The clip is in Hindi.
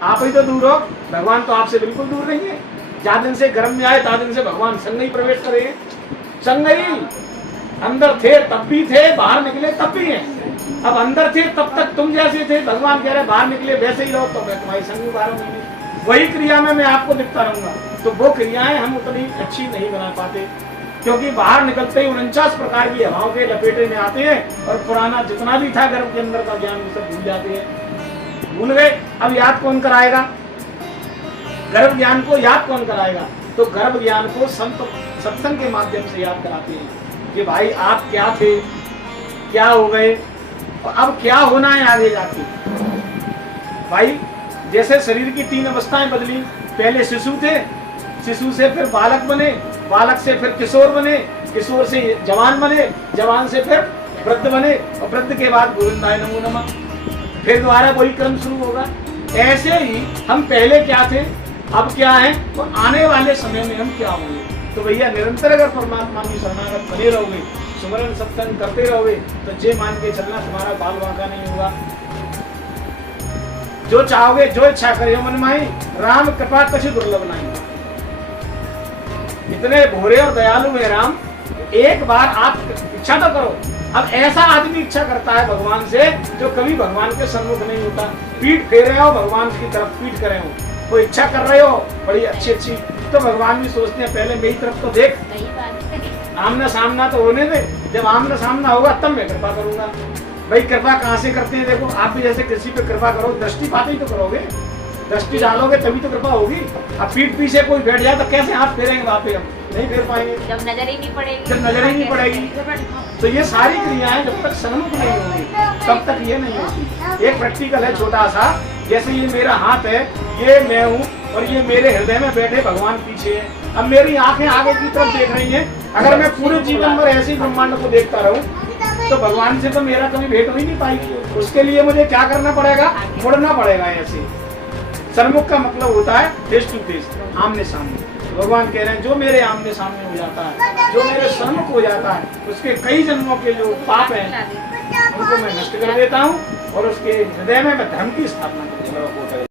आप ही तो दूर हो, भगवान तो आपसे बिल्कुल दूर नहीं है। जा दिन से गर्भ में आए ता दिन से भगवान संग ही प्रवेश करे, संग ही। अंदर थे तब भी थे, बाहर निकले तब भी हैं। अब अंदर थे तब तक तुम जैसे थे, भगवान कह रहे बाहर निकले वैसे ही रहो, तो मैं तुम्हारी संग 12 महीने वही क्रिया में मैं आपको दिखता रहूंगा। तो वो क्रियाएं हम उतनी अच्छी नहीं बना पाते, क्योंकि बाहर निकलते ही 49 प्रकार की हवाओं के लपेटे में आते हैं और पुराना जितना भी था गर्भ के अंदर का ज्ञान सब भूल जाते हैं। भूल गए, अब याद कौन कराएगा? गर्भ ज्ञान को याद कौन कराएगा? तो गर्भ ज्ञान को संत सत्संग के माध्यम से याद कराते हैं कि भाई आप क्या थे, क्या हो गए और अब क्या होना है आगे जाके। भाई जैसे शरीर की 3 अवस्थाएं बदली, पहले शिशु थे, शिशु से फिर बालक बने, बालक से फिर किशोर बने, किशोर से जवान बने, जवान से फिर वृद्ध बने और वृद्ध के बाद गोविंदाय नमो नमः, फिर दोबारा वही क्रम शुरू होगा। ऐसे ही हम पहले क्या थे, अब क्या है और आने वाले समय में हम क्या होंगे। तो भैया निरंतर अगर परमात्मा की शरणागत बने रहोगे, सुमरन सत्संग करते रहोगे, तो जे मान के चलना तुम्हारा बाल बांका नहीं होगा। जो चाहोगे, जो इच्छा करियो मन माही, राम कृपा कछु दुर्लभ नहीं। इतने भोरे और दयालु है राम, एक बार आप इच्छा तो करो। अब ऐसा आदमी इच्छा करता है भगवान से जो कभी भगवान के सम्मुख नहीं होता, पीठ फेर रहे हो भगवान की तरफ, पीठ करे हो, कोई इच्छा कर रहे हो बड़ी अच्छी अच्छी, तो भगवान भी सोचते हैं पहले मेरी तरफ तो देख, आमना सामना तो होने दे, जब आमना सामना होगा तब मैं कृपा करूंगा। भाई कृपा कहाँ से करते हैं? देखो आप भी जैसे किसी पे कृपा करो, दृष्टि पाते ही तो करोगे, दृष्टि डालोगे तभी तो कृपा होगी। अब पीठ पीछे कोई बैठ जाए तो कैसे हाथ फेरेंगे वहां पे? हम नहीं फेर पाएंगे जब नजर ही नहीं पड़ेगी, जब नजर ही नहीं पड़ेगी। तो ये सारी क्रियाएं जब तक सन्मुख नहीं होंगी तब तक ये नहीं होती। एक प्रैक्टिकल है छोटा सा, जैसे ये मेरा हाथ है, ये मैं हूँ और ये मेरे हृदय में बैठे भगवान पीछे है। अब मेरी आंखें आगे की तरफ देख रही हैं, अगर मैं पूरे जीवन भर ऐसे ब्रह्मांड को देखता रहूं तो भगवान से तो मेरा कभी भेंट हो ही नहीं पाएगी। उसके लिए मुझे क्या करना पड़ेगा? मुड़ना पड़ेगा ऐसे। सन्मुख का मतलब होता है फेस टू फेस, आमने सामने। भगवान कह रहे हैं जो मेरे आमने सामने हो जाता है, जो मेरे सन्मुख हो जाता है, उसके कई जन्मों के जो पाप हैं उनको मैं नष्ट कर देता हूँ और उसके हृदय में मैं धर्म की स्थापना करता हूँ।